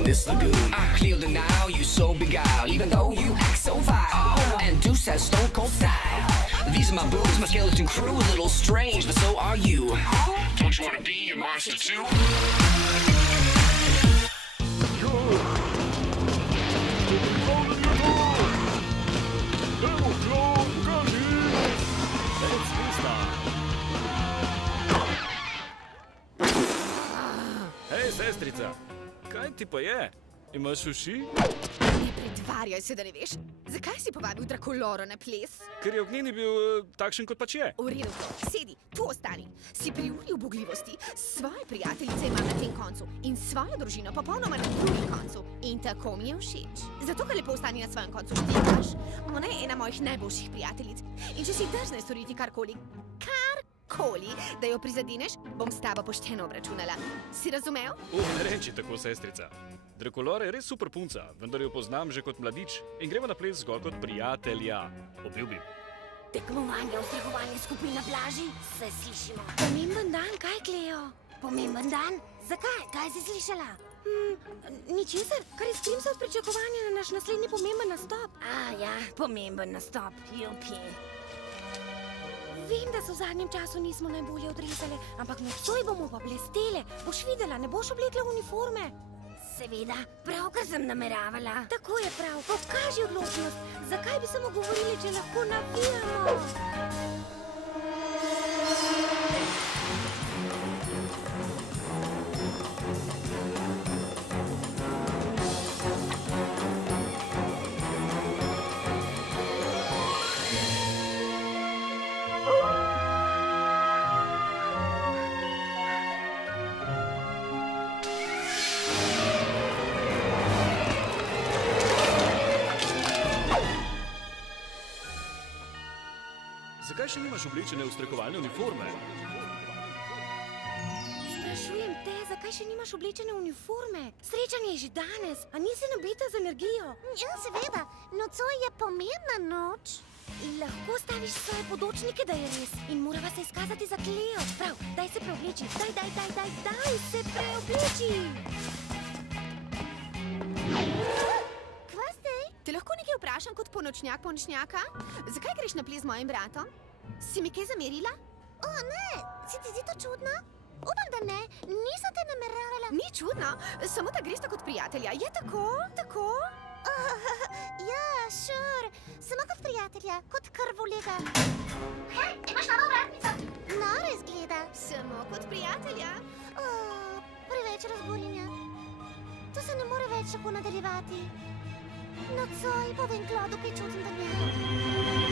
in this lagoon. I clear the now, you so beguiled, even though you act so vile. And Deuce has stone cold style. These are my boobs, my skeleton crew, a little strange, but so are you. Don't you wanna be a monster too? Hej, sestrica, kaj ti pa je? Imaš uši? Ne pretvarjaj se, da ne veš. Zakaj si povabil Drakuloro na ples? Ker je ognjeni bil takšen, kot pač je. V redu, sedi, tu ostani. Si pri uri ubogljivosti. Svoje prijateljice imam na tem koncu in svojo družino popolnoma na drugem koncu. In tako mi je všeč. Zato, ker lepo ostani na svojem koncu štikaš. Ona je ena mojih najboljših prijateljic. In če si drzne storiti karkoli, da jo prizadeneš, bom s tabo pošteno obračunala. Si razumel? Ne reči tako, sestrica. Drakulora je res super punca, vendar jo poznam že kot mladič in gremo na ples zgolj kot prijatelja. Obljubim. Tekmovanje, ustrahovanje skupaj na plaži, se slišimo. Pomemben dan, kaj, Kleo? Pomemben dan? Zakaj? Kaj si slišala? Ničesar, kar je skrim se od pričakovanja na naš naslednji pomemben nastop. Ja, pomemben nastop, jupi. Vem, da se v zadnjem času nismo najbolje odrezale, ampak nocoj bomo pa blestele. Boš videla, ne boš oblekla uniforme. Seveda, pravkar sem nameravala. Tako je prav, pokaži odločnost. Zakaj bi samo govorili, če lahko navijamo? Zakaj še nimaš oblečene ustrahovalne uniforme? Sprašujem te, zakaj še nimaš oblečene uniforme? Srečanje je že danes, a nisi nabita z energijo? Ja, seveda, nocoj je pomembna noč. Lahko staviš svoje podočnike, da je res. In morava se izkazati za Kleo. Prav, daj se preobleči. Daj se preobleči. Kva zdaj? Te lahko nekaj vprašam kot ponočnjaka? Zakaj greš na ples z mojim bratom? Si mi kaj zamerila? Ne, si ti zdi to čudno? Upam, da ne, nisem te nameravala. Ni čudno, samo da greš kot prijatelja. Je tako? Ja, sure, samo kot prijatelja, kot krvolega. Hej, imaš novo vratnico? Noro izgleda. Samo kot prijatelja. Preveč razburjenja. To se ne more več tako nadaljevati. Nocoj povem Klodu, kaj čutim do njega.